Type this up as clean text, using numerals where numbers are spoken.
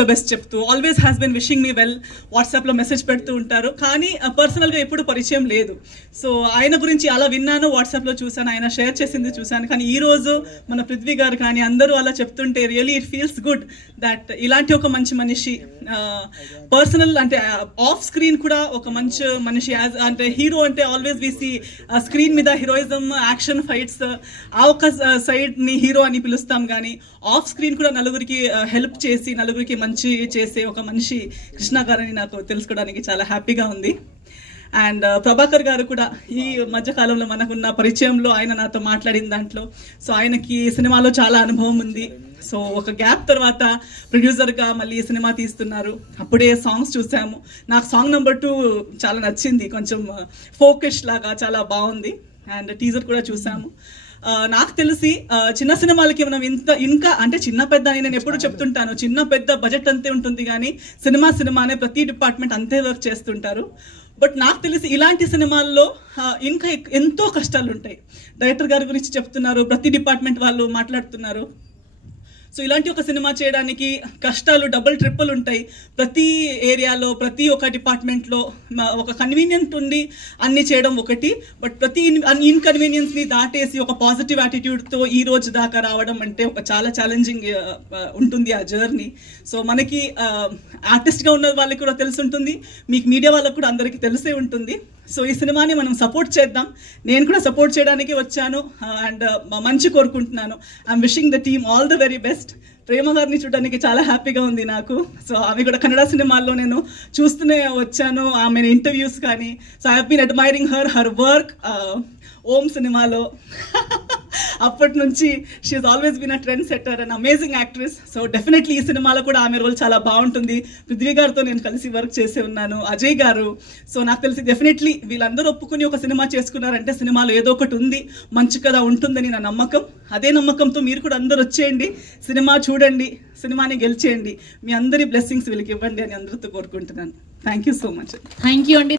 The best చెప్తూ always has been wishing me well. వాట్సాప్లో message పెడుతూ ఉంటారు, కానీ పర్సనల్గా ఎప్పుడు పరిచయం లేదు. సో ఆయన గురించి అలా విన్నాను, వాట్సాప్లో చూశాను, ఆయన షేర్ చేసింది చూశాను. కానీ ఈరోజు మన పృథ్వీ గారు కానీ అందరూ అలా చెప్తుంటే really it feels good that ఇలాంటి ఒక మంచి మనిషి, పర్సనల్ అంటే ఆఫ్ స్క్రీన్ కూడా ఒక మంచి మనిషి. యాజ్ అంటే హీరో అంటే ఆల్వేస్ వి సీ స్క్రీన్ మీద హీరోయిజం, యాక్షన్, ఫైట్స్, ఆ ఒక సైడ్ని హీరో అని పిలుస్తాం. కానీ ఆఫ్ స్క్రీన్ కూడా నలుగురికి హెల్ప్ చేసి నలుగురికి మంచి చేసే ఒక మనిషి కృష్ణ గారని నాకు తెలుసుకోవడానికి చాలా హ్యాపీగా ఉంది. అండ్ ప్రభాకర్ గారు కూడా ఈ మధ్యకాలంలో మనకున్న పరిచయంలో ఆయన నాతో మాట్లాడిన దాంట్లో, సో ఆయనకి సినిమాలో చాలా అనుభవం ఉంది. సో ఒక గ్యాప్ తర్వాత ప్రొడ్యూసర్గా మళ్ళీ సినిమా తీస్తున్నారు. అప్పుడే సాంగ్స్ చూసాము. నాకు సాంగ్ నెంబర్ 2 చాలా నచ్చింది, కొంచెం ఫోకస్ లాగా చాలా బాగుంది. అండ్ టీజర్ కూడా చూసాము. నాకు తెలిసి చిన్న సినిమాలకి మనం ఇంకా అంటే చిన్న పెద్ద అని నేను ఎప్పుడు చెప్తుంటాను, చిన్న పెద్ద బడ్జెట్ అంతే ఉంటుంది, కానీ సినిమానే ప్రతి డిపార్ట్మెంట్ అంతే వర్క్ చేస్తుంటారు. బట్ నాకు తెలిసి ఇలాంటి సినిమాల్లో ఇంకా ఎంతో కష్టాలు ఉంటాయి. డైరెక్టర్ గారి గురించి చెప్తున్నారు, ప్రతి డిపార్ట్మెంట్ వాళ్ళు మాట్లాడుతున్నారు. సో ఇలాంటి ఒక సినిమా చేయడానికి కష్టాలు డబుల్ ట్రిపుల్ ఉంటాయి. ప్రతి ఏరియాలో ప్రతి ఒక్క డిపార్ట్మెంట్లో ఒక కన్వీనియంట్ ఉండి అన్ని చేయడం ఒకటి, బట్ ప్రతి ఇన్కన్వీనియన్స్ని దాటేసి ఒక పాజిటివ్ యాటిట్యూడ్తో ఈ రోజు దాకా రావడం అంటే ఒక చాలా ఛాలెంజింగ్ ఉంటుంది ఆ జర్నీ. సో మనకి ఆర్టిస్ట్గా ఉన్న వాళ్ళకి కూడా తెలిసి ఉంటుంది, మీకు మీడియా వాళ్ళకు కూడా అందరికీ తెలిసే ఉంటుంది. సో ఈ సినిమాని మనం సపోర్ట్ చేద్దాం. నేను కూడా సపోర్ట్ చేయడానికి వచ్చాను అండ్ మంచి కోరుకుంటున్నాను. I'm wishing the team all the very best. Prema గారిని చూడడానికి చాలా హ్యాపీగా ఉంది నాకు. సో ఆమె కూడా కన్నడ సినిమాల్లో నేను చూస్తూనే వచ్చాను, ఆమె ఇంటర్వ్యూస్ కానీ. So I have been admiring her work. Om సినిమాలో అప్పటి నుంచి she is always been a trend setter and amazing actress. So definitely ఈ సినిమాలో కూడా ఆమె రోల్ చాలా బాగుంటుంది. పృథ్వీ గారితో నేను కలిసి వర్క్ చేసే ఉన్నాను, అజయ్ గారు. సో నాకు తెలిసి డెఫినెట్లీ వీళ్ళందరూ ఒప్పుకుని ఒక సినిమా చేసుకున్నారంటే సినిమాలో ఏదో ఒకటి ఉంది, మంచి కథ ఉంటుందని నా నమ్మకం. అదే నమ్మకంతో మీరు కూడా అందరూ వచ్చేయండి, సినిమా చూడండి, సినిమాని గెలిచేయండి. మీ అందరి బ్లెస్సింగ్స్ వీళ్ళకి ఇవ్వండి అని అందరితో కోరుకుంటున్నాను. Thank you so much. Thank you అండి.